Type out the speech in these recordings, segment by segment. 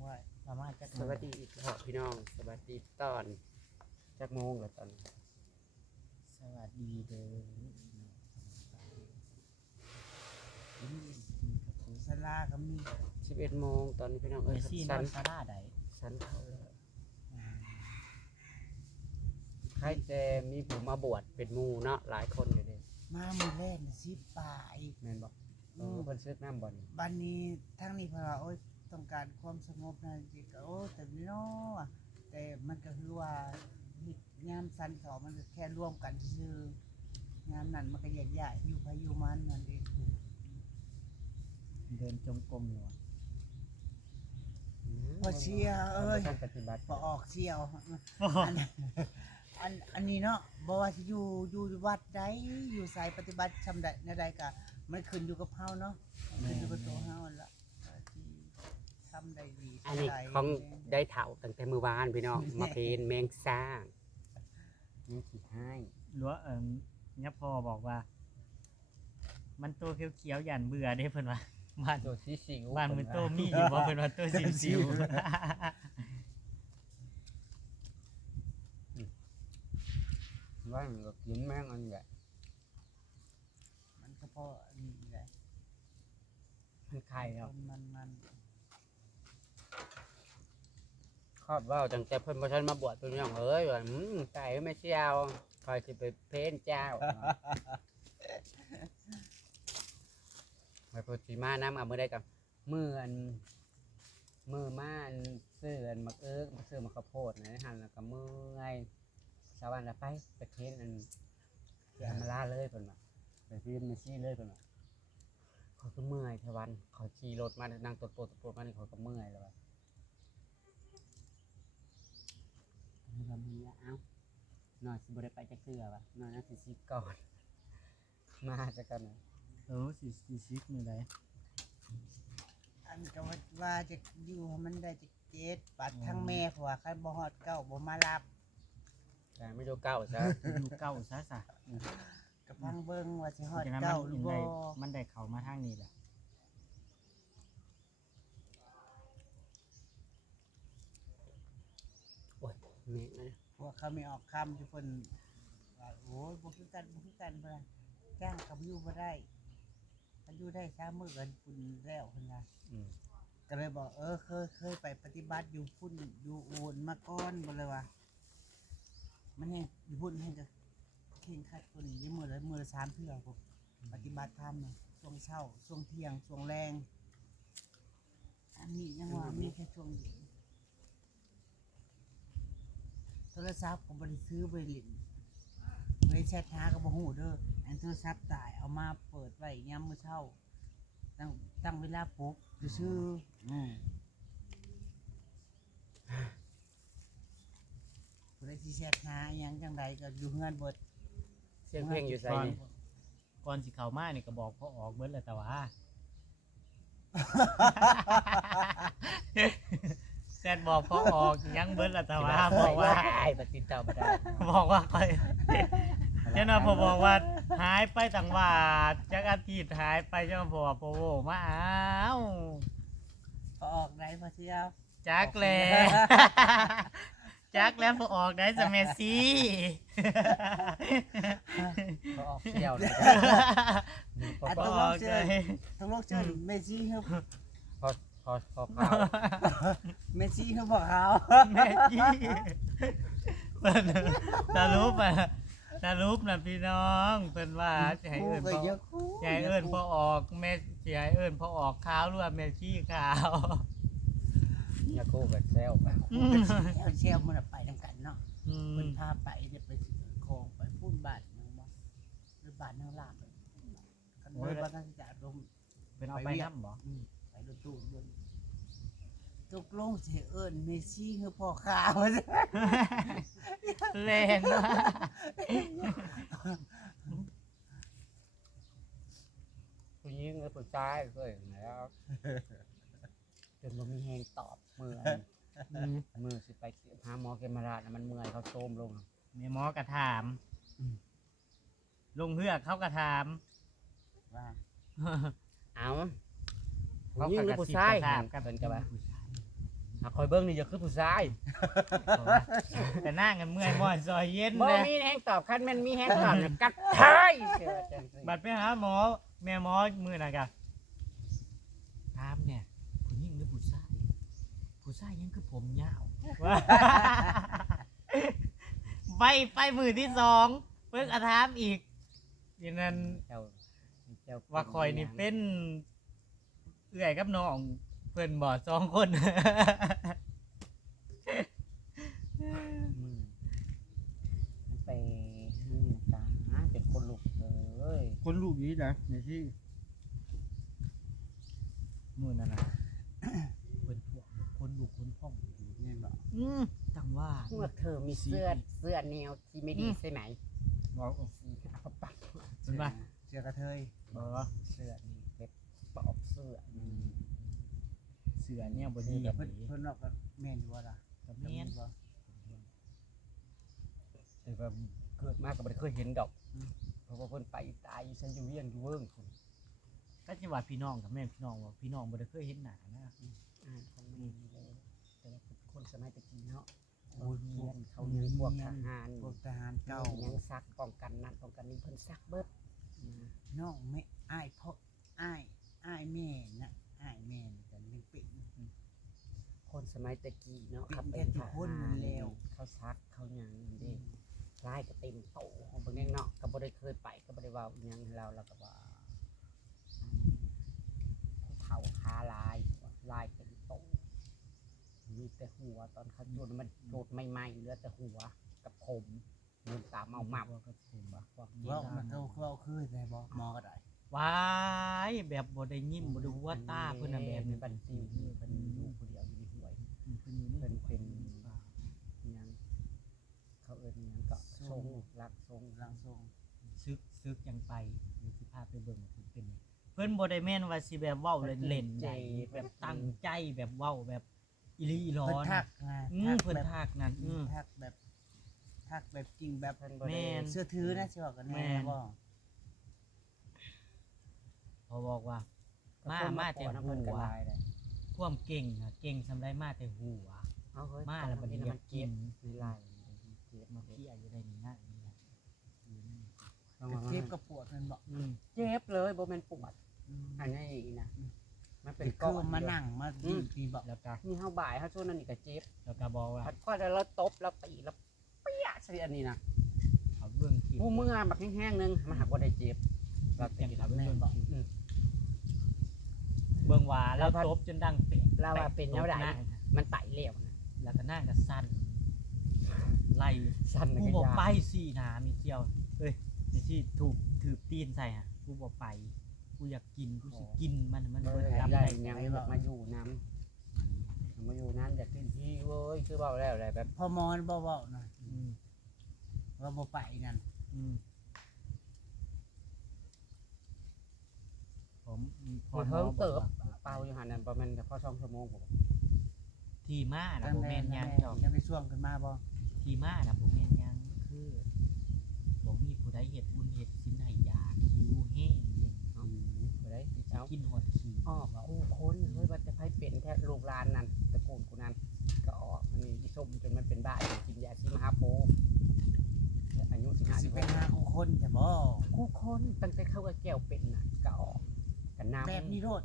ไว้ประมาณจัก สวัสดีอีกรอบพี่น้องสวัสดีตอนจักโมงแล้วตอนนี้ สวัสดีเด้อกับสลาก็มี 11 โมงตอนนี้พี่น้อง เม เอ้ย ซี่น สั อน นสลาใด สันเข้าแล้วใครแต่มีผู้มาบวชเป็นหมู่เนาะหลายคนอยู่เด้ มามือแรกน่ะ10 ปลาย แม่นบ่เพิ่นซึกน้ำบ่นี่ บัดนี้ทั้งนี้เพราะว่าโอ๊ยต้องการความสงบนะจริงๆก็โอ้แต่นี่เนาะแต่มันก็คือว่ายามสันเขามันก็แค่ร่วมกันซื่องานนั้นมันก็แยกย้ายอยู่ไปอยู่มันนั่นเอง เดินจงกรมอยู่ พอเชียเอ้ย ต้องปฏิบัติ พอออกเชียวอันนี้เนาะบ่ว่าสิอยู่วัดใดอยู่สายปฏิบัติชำใดในใดก็มันขึ้นอยู่กับเฮาเนาะขึ้นอยู่กับตัวเฮาล่ะที่ทำได้ดี อันนี้ของได้เฒ่าตั้งแต่มื้อวานพี่น้องมาเพนแมงสร้างนี่สิให้ หรือว่าเนี่ยพอบอกว่า มันตัวเขียวๆหยันเบื่อได้เพิ่นว่าบ้าน ตัวสีสิว บ้านมันโตมีอยู่บ่เพิ่นว่าตัวสิว ว่ามันก็กินแมงอันใหญ่ มันก็พออันนี้แหละ มันไข่แล้ว มัน ครอบว่าวตั้งแต่เพิ่นบ่ทันมาบวชพี่น้องเอ้ยว่าไก่ไม่เชี่ยวคอยสิไปเพนเจ้าไปพุทธิมาน้ำเอามือได้กับมือมาอันซื้ออันมักมาซื้อมักข้าวโพดนะหันแล้วก็มือไงชาวบ้านละไปเพนอันธรรมราเลยเพิ่นว่าไปเพนเมซี่เลยเพิ่นว่าเขาก็เมื่อยทวันเขาขี่รถมานั่งตดโปดมานี่เขาก็เมื่อยแล้วว่าเรามีเอ้าหน่อยสิบ่ได้ไปจักเทื่อว่ะหน่อยน่าสิสิก่อนมาจักกันน่ะ สิซิกนี่ได้ อันก็ว่าจะอยู่ให้มันได้จะเจ็ดปัดทั้งแม่เพราะว่าคันบ่ฮอดเก้าบ่มารับ แต่ไม่ดูเก่าจ้ะ อยู่เก้าซะ กับพังเบิ่งว่าสิฮอด ฉะนั้น เก้าหรือบ่ มันได้เข้ามาทางนี้แหละ โอ้ยแม่นะ เพราะว่าเขาไม่ออกคำที่เพิ่นว่าโอ้ยบ่คือกันเพิ่นว่าจ้างกับอยู่บ่ได้ถ้าอยู่ได้3มื้อกันพุ่นแล้วเพิ่นว่า อืม ก็เลยบอกเคยไปปฏิบัติอยู่พุ่นอยู่อูนมาก่อนบ่เลยว่ามันเนี่ยอยู่พุ่นให้จะเข่งคัดตัวนี้ได้มือละ3เทื่อผมปฏิบัติธรรมเนี่ยช่วงเช้าช่วงเที่ยงช่วงแรงอันนี้ยังว่ามีแค่ช่วงเย็นโทรศัพท์ผมบ่ได้ซื้อไปเล่นบ่ได้แชทหาก็บ่ฮู้เด้ออันโทรศัพท์ตายเอามาเปิดไว้ยามมื้อเช้าตั้งเวลาปลุกซื่อผู้ใดสิแชทหาอิหยังจังใดก็อยู่เฮือนเบิด เสียงเพลงอยู่ใส่นี่ ก่อนสิเข้ามานี่ก็บอกพอออกเบิดแล้วแต่ว่าแซดบอกพอออกยังเบิดแล้วแต่ว่าบอกว่า ไอ้ปฏิเต่าบ่ได้ บอกว่าค่อยเจ้าหน้าพอบอกว่าหายไปต่างว่าจักอาทิตย์หายไปเจ้าพอโผล่มาอ้าว พอออกได้พอเที่ยว จักแล้ว จักแล้วพอออกได้สเมซี่ เขาออกเที่ยวเลยพอ อ่ะ พอ ต้อง อ ลอ อง ก เจ เล อย ต้องลองเจอเมซี่ครับ พอเข้า เมซี่เขาบอกเขา แม่ยี่ตารูปอ่ะตารูปน่ะพี่น้องเป็นว่าจะให้ คู่ เอิ้น ก็ พ่อ เยอะคู่ จะให้เอิ้นพอออกแม่จะให้เอิ้นพอออกขาวหรือว่าแม่ชี้ขาว อย่าคู่กับเซล เชลมันไปทำกันเนาะ อืม มันพาไปเนี่ยไปคลองไปพูนบ้านเนาะหรือบ้านเนาลาบเลยกันเลยว่าการจะลง เป็นเอาไปน้ำบ่ ไปรถตู้ด้วยตกลงเสียเอิญเมซี่คือพ่อข้าว แรงมาก ผู้หญิงหรือผู้ชายเคยแล้วจนมันมีแหงตอบมือสิไปหาหมอเกมราชมันเมื่อยเขาโซมลง แม่หมอกระถามลงเฮือกเขากระถาม ว่า เอาผู้หญิงหรือผู้ชาย ถามกัน เป็นกันปะ หาคอยเบิ้งนี่จะคือผู้ชาย แต่นั่งกันเมื่อยม่อนซอยเย็น บ่ นะ มีแห้งตอบคันแมันมีแห้งตอบเนี่ยกัดไทยเชื่อจังสิ บัดไปหาหมอแม่หมอมือน่ะกะถามเนี่ยผู้หญิงหรือผู้ชายผู้ชายยังคือผมยาวว่า ไปมือที่สองเพิ่งอาถามอีกอย่างนั้น เจ้าเจ้า ว่าคอยนี่เป็นเอื่อยกับน้องเพิ่นบ่สองคน มือมันไปนี่นะจ๊ะเป็นคนลุกเลย คนลูกนี้นะในที่ มือนั่นน่ะ เพิ่นพวกคนอยู่คนพ่องอยู่ เนี่ยบอก จังว่า พวกเธอมีเสื้อแนวที่ไม่ดีใช่ไหม บอก สีขาวปัก เป็นว่า เสือกระเทย เสื้อนี่เป็นปอบเสื้อนี่ เสือเนี่ยบ่ดี เพิ่นเพิ่นว่าก็แม่นอยู่ว่าล่ะ กับแม่น บ่ แต่ว่าเกิดมาก็ไม่เคยเห็นดอก เพราะว่าเพิ่นไปตายอยู่ฉันอยู่เวียงอยู่เวิ้งคุณ ก็จะว่าพี่น้องกับแม่พี่น้องว่าพี่น้องบ่ได้เคยเห็นหน้านะ ของแม่นี่เลยแต่ว่าคนสมัยตะกี้เนาะ โอ้ย เรียนเขายังพวกทหาร พวกทหารเก่า ยังซักป้องกันนั่นป้องกันนี่เพิ่นซักเบิด น้องแม่อ้ายพ่ออ้ายแม่นะอ้ายแม่นี่กันยังเป็น คนสมัยตะกี้เนาะ เป็น ขับ แค่ทุกคนนั่นแล้ว เขาซักเขาหยังเด้ลายก็เต็มโตของเบิ่งแน่เนาะก็บ่ได้เคยไปก็บ่ได้เว้าอิหยังให้เราก็ว่าภูเขาคาลายลายเต็มโตมีแต่หัวตอนเขาโยนมันโดดใหม่ๆเหลือแต่หัวกับผมลืมตาเมา ก็ผมว่า เว่ามันเขาคือได้บ่หมอก็ได้ ว้ายแบบบ่ได้ยิ้มบ่ได้หัวตาเพิ่นน่ะแบบนี้ บันติวเพิ่นอยู่ผู้เดียวอยู่ในห้วย เพิ่นอยู่นี่ เพิ่นเป็นหยังเขาเอิ้นหยังก็ทรงรักทรง ร่างทรง ซึกยังไปเดี๋ยวสิพาไปเบิ่งเพิ่นเป็นเพิ่นบ่ได้แม่นว่าสิแบบเว้าเล่นๆ ใจ ได้ แบบ ตั้งใจแบบเว้าแบบอีหลีอีหลอ เพิ่น น ทักไง เพิ่นทักนั่น ทักแบบจริงแบบ เพิ่นบ่ แม่ ได้ น เสื้อถือนะสิว่ากัน แม่ แน่ น บ่ พอบอกว่า มา คน มาแต่ ขอน้ำเพิ่น หั ก็ ว หลายเลย ความเก่งน่ะเก่งสำได้มาแต่หัว เอาเฮ้ย มาแล้วบัดนี้อยากกิน ในไล่เจ็บ มา เจ็บ เพี้ยอยู่ได้นี่นะนี่นะ เจ็บกับปวดนั่นบ่ เจ็บเลยบ่แม่นปวดอันนี้นะมันเป็น คื ก้อ อน มานั่งมาดีบ่ แล้วก็ นี่เฮาบ่ายเฮาช่วงนั้นนี่ก็เจ็บ แล้วก็บอกว่า พัดก็ได้แล้วตบแล้วตีแล้วเปี้ยใส่อันนี้นะ เขาเบิ่งคลิป ผู้เมื่อบักแห้งๆนึงมันหักบ่ได้เจ็บเราตีแล้ว แม่นบ่ เบิ่งว่าแล้วตบจนดังเปะ เราว่าเป็นแนวใด ตบหา มันไตเลี้ยวนะ แล้วก็นั่งก็สั่นไล่ สั่น กู ก็ บอก ยา ไปสิหนามีเจียวเอ้ยไอ้ที่ถูกถือตีนใส่ฮะกูบอกไปกูอยากกินกูสิกินมัน เอ เบิ อ ด ได้ ดำได้ ยังอยากมาอยู่น้ำมาอยู่น้ำอยากกินที่เว้ยคือเบาแล้วอะไรแบบ พอหมอนบ่เว้าหน่อย อืม ว่าบ่ไปนั่น อืมผมพ พ อ อ หม เทิ อง เติบ บอกว่า เป่าอยู่หันนั่นประมาณพอ2 ชั่วโมงผม ทีมานะ ตั้ง บ่ แต่ แม่นยังดอก ยังไปช่วงขึ้นมาบ่ ทีมานะบ่แม่นยังคือบ่มีผู้ใดเฮ็ดบุญเฮ็ดศีลให้ยาคิวแห้งเย็น ไปได้ สิ เจ้า กินฮอดขี้ ออกคู่คนเฮ้ยว่าจะให้เป็นแค่ลูกหลานนั่นตระกูลกูนั่นก็ออกมันอีส้มจนมันเป็นบ้าจนกินยาชีมหาโพอายุ สิไป 15 หาคนแต่บ่ คู่คนตั้งแต่เข้ากับแก้วเป็นน่ะก็ออกกันน้ำ แบบนี้โลด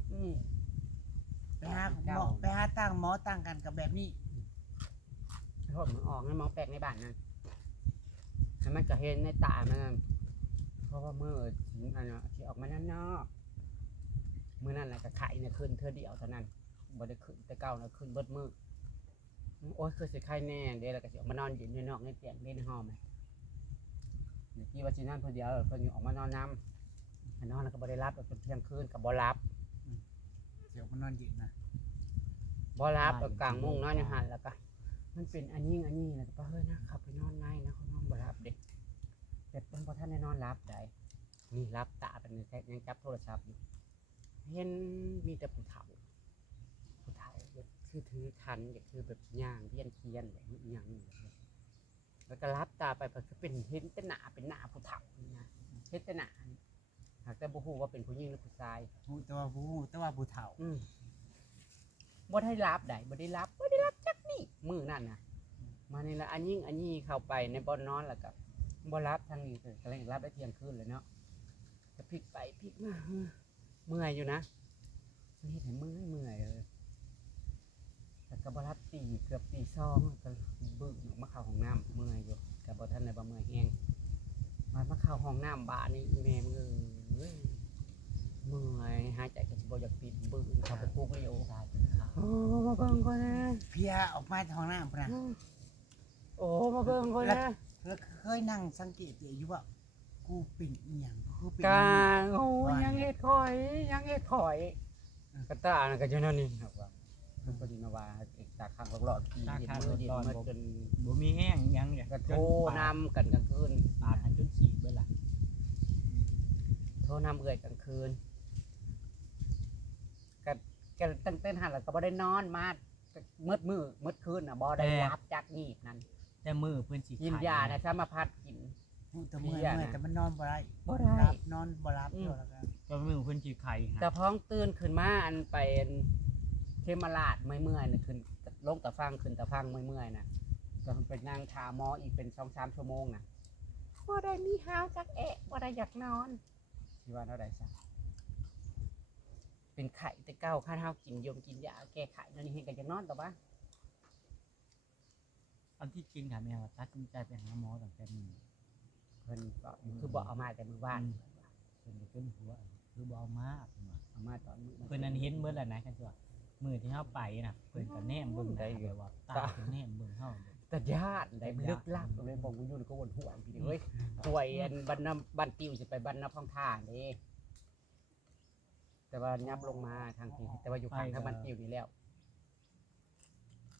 ไปหาหมอไปหาตั้งหมอตั้งกันกับแบบนี้ โทษมันออกนะมองแปลกในบ้านนั่นแล้วมันก็เห็นในตามันนั่นเพราะว่าเมื่ออันที่ออกมานั่นนอกเมื่อนั่นแหละก็ไข่เนี่ยขึ้นเธอเดียวเท่านั้นบ่ได้ขึ้นแต่เก่านะขึ้นเบิดมือโอ้ยคือสิไข่แน่เดี๋ยวแล้วก็สิออกมานอนอยู่ในนอกในเตียงเล่นห้องไหมเดี๋ยวกี้ว่าสินั่นพอเดียวเพิ่นอยู่ออกมานอนน้ำนอนแล้วก็บ่ได้รับจนเที่ยงคืนก็บ่รับ เดี๋ยวมันนอนเย็นนะ บ่รับแล้วกลางมุ้งนอนอยู่หันแล้วก็มันเป็นอันนี้แล้วก็เฮ้ยนะขับไปนอนในนะเขานอนบ่รับเด็กแต่เพิ่นบ่ทันได้นอนรับได้นี่รับตาเป็นแท้ยังจับโทรศัพท์อยู่เห็นมีแต่ผู้เฒ่าคือถือคันอยากคือแบบย่างเวียนเทียนแบบนี้อย่างนี้แล้วก็รับตาไปก็เป็นเห็นแต่หน้าเป็นหน้าผู้เฒ่านี่นะเห็นแต่หน้าหากแต่บ่ฮู้ว่าเป็นผู้หญิงหรือผู้ชาย แต่ว่าผู้เฒ่า บ่ได้รับได้บ่ได้รับ มื้อนั่นน่ะมานี่ละอันนี้เข้าไปในบ่อนนอนแล้วก็บ่รับทางนี้ก็กำลังรับได้เที่ยงคืนเลยเนาะก็พลิกไปพลิกมาเมื่อยอยู่นะมันเฮ็ดให้เมื่อยเลยแต่ก็บ่รับตีเกือบตี2ก็บึ้งออกมาเข้าห้องน้ำเมื่อยอยู่ก็บ่ทันได้บ่เมื่อยแฮงมาเข้าห้องน้ำบ้านนี่แม่มึงเอ้ยเมื่อยหายใจก็สิบ่อยากปิดบึ้งเข้าไปปลุกเลยโอ้โอ้มาเบิ่งก่อนนะ เพียออกมาจากห้องน้ำพุ่นน่ะ โอ้มาเบิ่งก่อนนะ แล้วเคยนั่งสังเกตตัวเองอยู่ว่ากูเป็นอีหยังกูเป็น กาโอ้ยังเฮ็ดข่อยกระตาน่ะก็อยู่นั่นนี่ครับว่าเพิ่นบ่ได้มาว่าเอกตาข้างหลอดๆที่เฮ็ดมือเฮ็ดมาจน บ่มีแห้งหยังอย่าง กระโทรนำกันกลางคืน ปาดหันจนฉีกเบิดล่ะ โทรนำเอื้อยกลางคืนก็ตั้งเต้นหันแล้วก็บ่ได้นอนมามืดมื้อมืดคืนน่ะบ่ได้รับจากงีบนั่น แต่มือเพิ่นสิ กินยาน่ะซะมาพัดกิน แต่เมื่อยแต่มันนอนบ่ได้ บ่ได้ รับนอนบ่รับอยู่แล้วก็ แต่มือเพิ่นสิไข่ แต่พ้องตื่นขึ้นมาอันไปเทมราชเมื่อยๆน่ะขึ้นลงตะฟังขึ้นตะฟังเมื่อยๆน่ะก็ไปนั่งทาหมออีกเป็น 2-3 ชั่วโมงน่ะบ่ได้มีหาวจักบ่ได้อยากนอนสิว่าเท่าใดซะเป็นไข้แต่เก่าคันเฮากินกินยาแก้ไข้นั่นนี่เฮ็ดก็อยากนอนต่อบ่ อันที่จริงค่ะแม่ว่าตัดสินใจไปหาหมอตั้งแต่มื้อ เพิ่นก็คือบ่เอามาแต่มื้อวาน เพิ่นจะเป็นหัวคือบ่เอามาเพิ่นว่า เอามาตอนมื้อ เพิ่นนั้นเห็นเบิดแล้วนะคันสิว่ามื้อที่เฮาไปน่ะเพิ่นก็แนมเบิ่งได้แบบว่าตาเพิ่นแนมเบิ่งเฮา แต่ญาติได้ลึกลับเลยบอกอยู่ก็วนห่วงพี่เอ้ยป่วยอันบ้านติวสิไปบ้านน้ำพองท่าเด้แต่ว่ายับลงมาทางที่แต่ว่าอยู่ข้างทางบ้านติวนี่แล้ว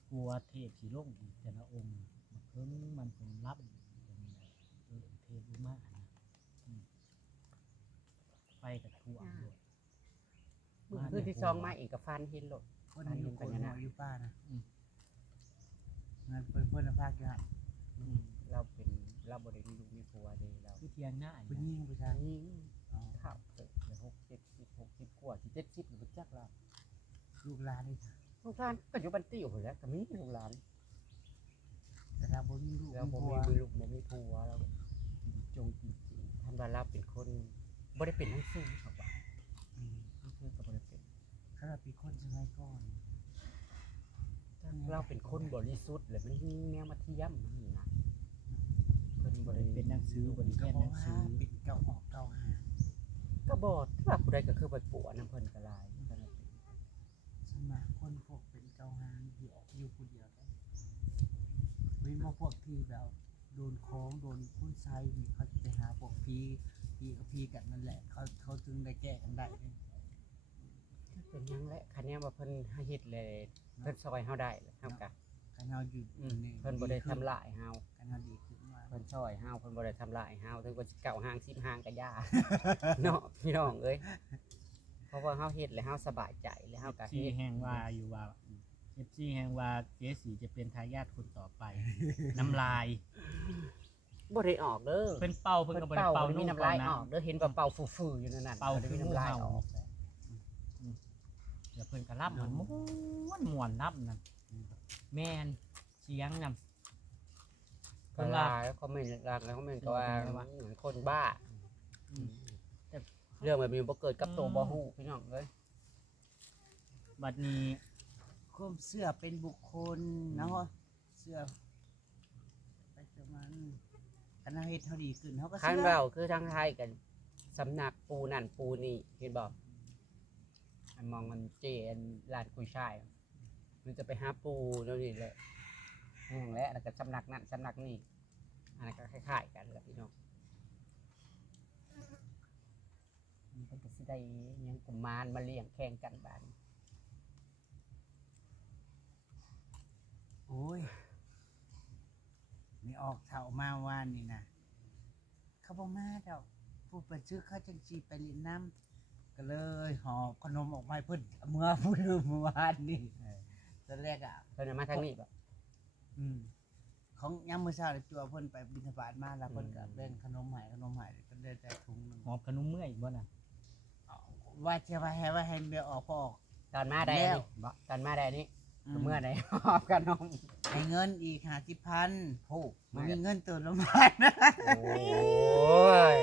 กลัวเทพสิลงอีกแต่ละองค์มันเพิ่งมันคงรับอย่างนี้แหละเทพอุมานะไฟกับท่วมด้วย มื้อคืนที่2มาอีกก็ฟันเห็นรถ คนอยู่คนหัวอยู่ป้านะงั้นเพิ่นภาคอยู่ฮะ เราบ่ได้มีลูกมีผัวเด้เรา คือเทียงหน้าอ ผู้ ย่าง หญิงผู้ชาย นี่ อ๋อ ข้าวเกิดเลย60 กว่าสิ70หรือบ่จักแล้ว ลูกหลานนี่ค่ะ ลูกหลานก็อยู่บ้านติวพุ่นแหล้วก็มีลูกหลาน แต่เราบ่มีลูก แล้ว มี บ่ ผัว มีลูกบ่มีผัวแล้วจงจริงๆท่านว่าเราเป็นคนบ่ได้เป็นหนังสือครับว่า หนังสือก็บ่ได้เป็น ถ้าเราเป็นคนสมัยก่อน เราเป็นคนบริสุทธิ์เลยมันมีแนวมาเทียมนี่นะเพิ่นบ่ได้ เป็นหนังสือบริ ก็ เวณ บ ห อก นัง ว่า สือ เป็นเก่าออกเก่าหา ก็บ่ถ้าผู้ใดก็คือไปปัวน้ำเพิ่นก็หลายเท่านั้นเอง สมัยคนพวกเป็นเก่าหางอยู่ออกอยู่ผู้เดียวได้เว้นว่าพวกที่แบบโดนคล้องโดนคุ้นไซนี่เขาจะไปหาพวกพีกับพีกันนั่นแหละเขาจึงได้แก้กันได้เลย เป็นหยังแหละคันแนวว่าเพิ่นเฮ็ดเลยเพิ่นซอยเฮาได้เฮาก็ การเราอยู่ เพิ่นบ่ได้ทำลายเฮา การเราดีขึ้นมา เพิ่นซอยเฮาเพิ่นบ่ได้ทำลายเฮาถึงว่าสิเก่าห้าง10ห้างก็ย่า เนาะพี่น้องเอ้ยเพราะว่าเฮาเฮ็ดแล้วเฮาสบายใจแล้วเฮาก็ ซี เฮ็ด แห่งว่าอยู่ว่าซีแห่งว่าเจสีจะเป็นทายาทคนต่อไป น้ำลาย บ่ได้ออกเด้อ เพิ่นเป่าเพิ่นก็บ่ได้ เป่า เป่า มี นุ่ม น้ำ ก่อ ลาน ย นะ ออกเด้อเห็นว่าเป่าฟูๆอยู่นั่นน่ะ เป่า บ่ได้มีน้ำลายออก เดี๋ยวเพิ่นก็รับมันม่วนรับนั่นแม่นเสียงนำ ก็ลาแล้วคอมเมนต์ลาแล้วคอมเมนต์ก็ว่าเหมือนคนบ้าแต่เรื่องแบบนี้บ่เกิดกับตัวบ่ฮู้พี่น้องเอ้ย บัดนี้ ความเสื้อเป็นบุคคลเนาะเสื้อไปเสื้อมันคณะเฮ็ดเท่าดีขึ้นเขาก็ คัน เสื้อ เว้าคือทางไทยกันสำนักปูนั่นปูนี่เห็นบ่อันมองมันเจนร้านกุยช่ายมันจะไปหาปูเดี๋ยวนี้แหละนั่นแหละแล้วก็สำนักนั้นสำนักนี้อันนั้นก็คล้ายๆกันแหละพี่น้องมันก็สิได้หยังกุมารมาเลี้ยงแข่งกันบาดนี้ โอ้ยนี่ออกเท่ามาวานนี่นะเขาบอกมาเจ้าผู้ไปซื้อข้าวจังจีไปเลินน้ำก็เลยหอบขนมออกมาให้เพิ่นเมื่อพูดเมื่อวานนี่ตอนแรกอ่ะ เพิ่นเอามาทางนี้บ่ ของยามมื้อเช้าเลยจัวเพิ่นไปบิณฑบาตมาแล้วเพิ่นก็เล่นขนมใหายก็ได้แต่ถุงหนึง หอบขนมเมื่อยอีกบ่น่ะ ว่าจะว่าให้เมียออกพอออก ตอนมาได้ แล้ว นี่บ่ตอนมาได้นี่ อืม เมื่อไหร่ หอบกันนม เ ให้เงินอีก50,000 โอ้ บ่มีเงินเติมน้ำมันนะ โอ้ย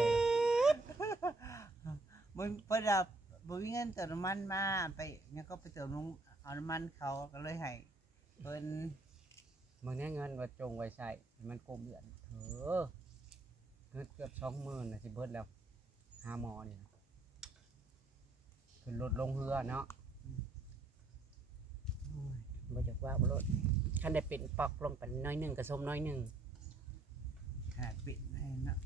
บ่เพิ่นว่าบ่มีเงินเติมน้ำมันมาไปเนี่ยก็ไปเติมลงเอาน้ำมันเขาก็เลยให้เพิ่น บางเนี้ยเงินว่าจงไว้ใช้ให้มันกลมเดือนเงินเกือบ20,000น่ะสิเบิดแล้วหาหมอนี่นะขึ้นรถลงเรือเนาะบ่จักว่าบ่รถคันได้เป็นปอกลงไปน้อยหนึงก็ส้มน้อยหนึง ขนาดปิดให้เนาะ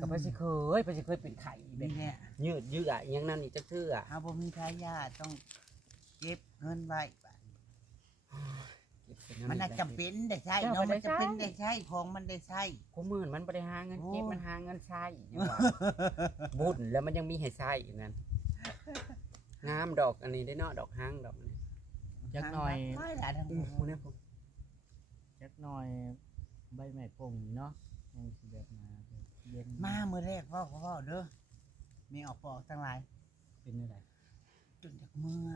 ก็ไปสิเคยเป็นไข่แบ นี่ บ แหละ ยืดอิหยังนั่นนี่จักเทื่อ เฮาบ่มีทายาทต้องเก็บเงินไว้บัดมันน่าจำเป็นได้ใช้เนาะมันจำเป็นได้ใช้ของมันได้ใช้ กูมื้อมันบ่ได้หาเงินเก็บมันหาเงินใช้ยังว่าบุญแล้วมันยังมีให้ใช้อีกนั่นงามดอกอันนี้ได้เนาะดอกหางดอกอันนี้ จักหน่อย ไม่ล่ะทั้งหม พวก ด นี้ผม จักหน่อยใบไม้ป่งนี่เนาะยังสิแบบมาเย็น มามื้อแรกเว้าเด้อมีออกปอกทั้งหลาย เป็นจังได๋ จนจากเมื่อ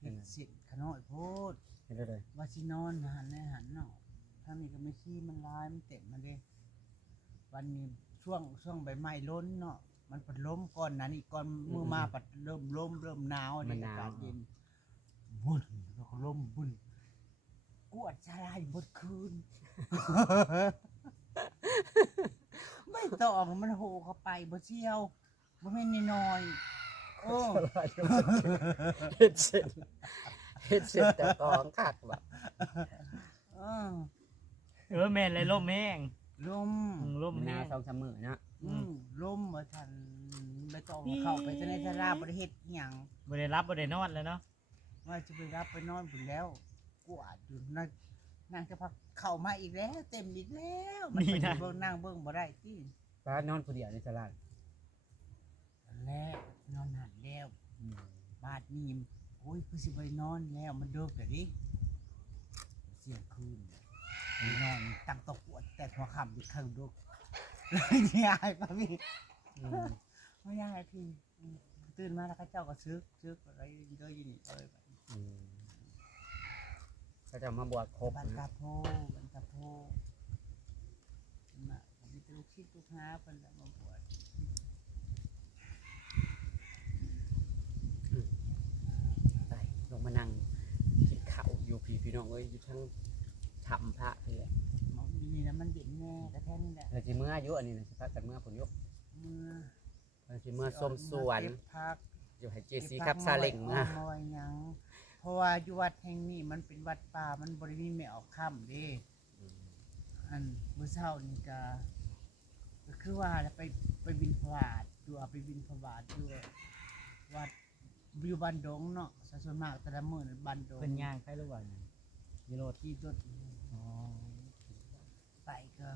เฮ็ดเสร็จขน้อยโพด เห็นเลย ว่าสินอนหันในหันเนาะถ้ามีก็ไม่ขี้มันลายมันเต็มมาเด้วันนี้ช่วงใบไม้ล้นเนาะมันปัดล้มก่อนนั้นอีกก่อนมือมาปัดเริ่มล้มเริ่มหนาวนี่อากาศเย็นบุ่นแล้วก็ล้มบุ่นกวดชาลายหมดคืน ไม่ต้องมันโหเข้าไปบ่เชี่ยวบ่แม่นน้อยๆโอ้ เฮ็ดเสร็จแต่กองคักแบบ เออ แม่นเลยลมแห้ง ลม ลม ห แห้ น้าง 2-3มื้อนะ ลมมาทันไปต้องเข้าไปในสลาบริเฮ็ดอิหยัง บ่ได้รับบ่ได้นอนแล้วเนาะ ว่าจะไปรับไปนอนพุ่นแล้วกวาดอยู่นางจะพักเข้ามาอีกแล้ว เต็มอีกแล้วมันไปเบิ่งนั่งเบิ่งบ่ได้ติ ป้านอนผู้เดียวในตลาด แล้วนอนหันแล้วบาดนี้โอ้ยคือสิไปนอนแล้วมันเดึกแล้วดิเสียงคืนไปนอนตั้งตะกวดแต่หัวค่ำอยู่ข้างดึกเลยยายป่ะพี่ไม่ยายพี่ตื่นมาแล้วก็เจ้าก็ซึกอะไรเด้ออยู่นี่เอ้ย ก็จะมาบวชครบ บัน นะ ตาโพน่ะมีแต่ลูกศิษย์ลูกหาเพิ่นน่ะมาบวช ไปลงมานั่งกินข้าวอยู่พี่น้องเอ้ยอยู่ทั้งทำพระเลย หมองอยู่นี่นะมันเย็นแน่ก็แค่นี้แหละ เราสิเมื่ออายุอันนี้นะสิพักกันเมื่อผลยก เมื่อ เราสิเมื่อส้มสวน เก็บผัก อยู่ให้เจซีครับซาเล้งมา มาไว้หยังเพราะว่าอยู่วัดแห่งนี้มันเป็นวัดป่ามันบ่ได้มีแม่ออกค่ำเด้อันมื้อเช้านี่ก็คือว่าไปบิณฑบาตอยู่ไปบิณฑบาตอยู่วัดอยู่บ้านดงเนาะส่วนมากแต่ละมื้อนั้นบ้านดง เพิ่นย่างไปหรือว่าหยังกิโล ที่รถ อ๋อ ไปก็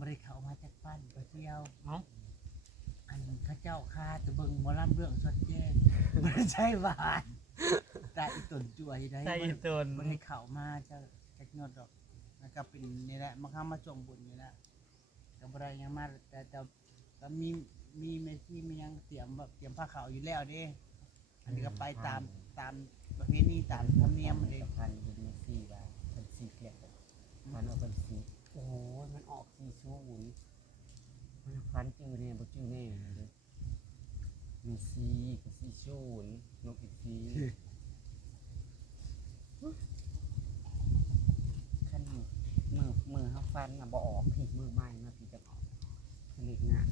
บริเขามาจากปั้นไปเที่ยว เอ้า อันเข้าเจ้าคาจะเบิ่งหมอลำเรื่องสดแจ้งไม่ใช่หวานแต่อีตุนจวยได้ ใส่อีตน บริเขามาจะนวดดอกแล้วก็เป็นนี่แหละมาเข้ามาจงบุญนี่แหละกับบริยังมาแต่ก็มีเมที่มียังเตรียมแบบเตรียมผ้าขาวอยู่แล้วเด้อันนี้ก็ไปตามประเพณีตามธรรมเนียมเลย พันอยู่ในสี่ว่าเป็นสี่เกลียดพันว่าเป็นสี่โอ้ยมันออกสี่ชูนมันพันจื้อเนี่ยบ่จื้อแน่เลยมีสี่กับสี่ชูนนกอีกสี่ขั้นมือเขาฟันน่ะบ่ออกพี่มือไม้มาพี่จะออกผลิตงาน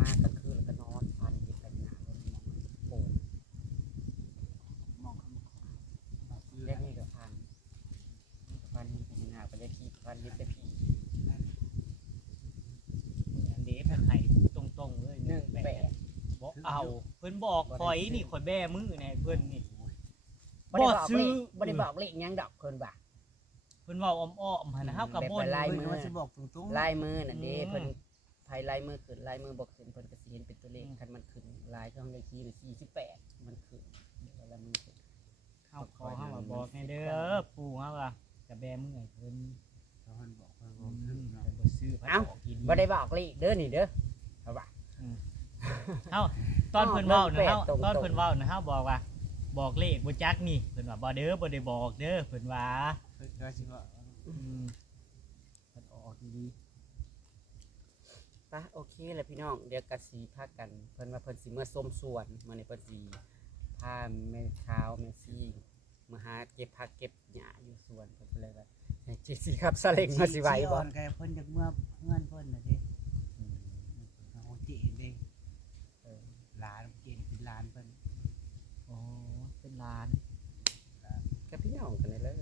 มากก็คือแล้วก็นอนฟันกินกันหนาแล้วมองโอ้ มอง เรียกนี่กับพันนี่เป็นหนาไปได้พี่พันยึดได้พี่ อันเด้เพิ่นให้ตรงๆเลย 18 บ่เอาเพิ่นบอกข่อยนี่ข่อยแบ้มือแน่เพิ่นนี่ บ่ได้บอกเลขบ่ได้บอกเลขหยังดอกเพิ่นว่า เพิ่นเว้าอ้อมๆหั่นนะเฮากับบ่ แบบ น ลาย เฮ้ย มือ ว่าจะบอกตรงๆ ลายมือน่ะเด้เพิ่นไผลายมือขึ้นลายมือบ่ขึ้นเพิ่นก็สิเห็นเป็นตัวเลขคันมันขึ้นลายช่องเลขที่หรือ48มันขึ้นเดี๋ยวลายมือขึ้น เฮาขอเฮาว่าบอกแน่เด้อปู่เฮาว่ากับแบ้มือให้เพิ่น เขาหันบอกว่า อืม ถึงเนาะ แต่บ่ซื้อไผออกกิน บ่ได้บอกเลขเด้อนี่เด้อเอาว่า เฮาตอนเพิ่นเว้านะเฮา ตรงๆ ตอนเพิ่นเว้านะเฮาบอกว่า บอกเลขบ่จักนี่เพิ่นว่าบ่เด้อบ่ได้บอกเด้อเพิ่นว่า เพิ่นก็สิว่า อืมเพิ่นออกดี ปะโอเคเลยพี่น้องเดี๋ยวกะสีพากันเพิ่นว่าเพิ่นสิเมื่อส้มสวนมื้อนี้เพิ่นสิพาแม่ขาวแม่ซี่มาหาเก็บผักเก็บหญ้าอยู่สวนเพิ่นก็เลยว่าให้จิสิครับซาเล้งมาสิไหวบ่ อนก็เพิ่นจักเมื่อเฮือนเพิ่นน่ะเด้ อืม โอ้เจเด้ เออ หลานเจนเป็นหลานเพิ่น ๆอ๋อเป็นร้าน กับพี่น้องกันนี่แหละ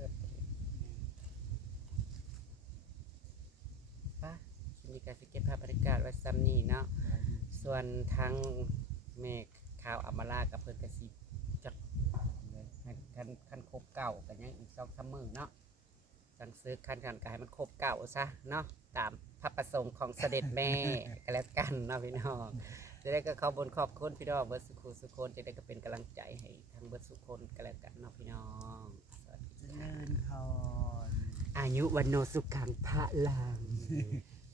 ปะคลิปนี้ก็สิเก็บภาพบรรยากาศไว้ซ้ำนี้เนาะส่วนทางแม่ข่าวอำมาลากับเพิ่นก็สิจักให้คันครบเก่ากันยังอีก2-3มื้อเนาะสั่งซื้อคันก็ให้มันครบเก่าซะเนาะตามพระประสงค์ของเสด็จแม่ก็แล้วกันเนาะพี่น้องจะได้ก็ขอบคุณพี่น้องเบิดสุคนจะได้ก็เป็นกำลังใจให้ทั้งเบิดสุคนก็แล้วกันเนาะพี่น้องสวัสดี เจริญพร อายุวันโนสุขังพระลัง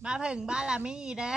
มาถึงบ้านละมี่เด้อ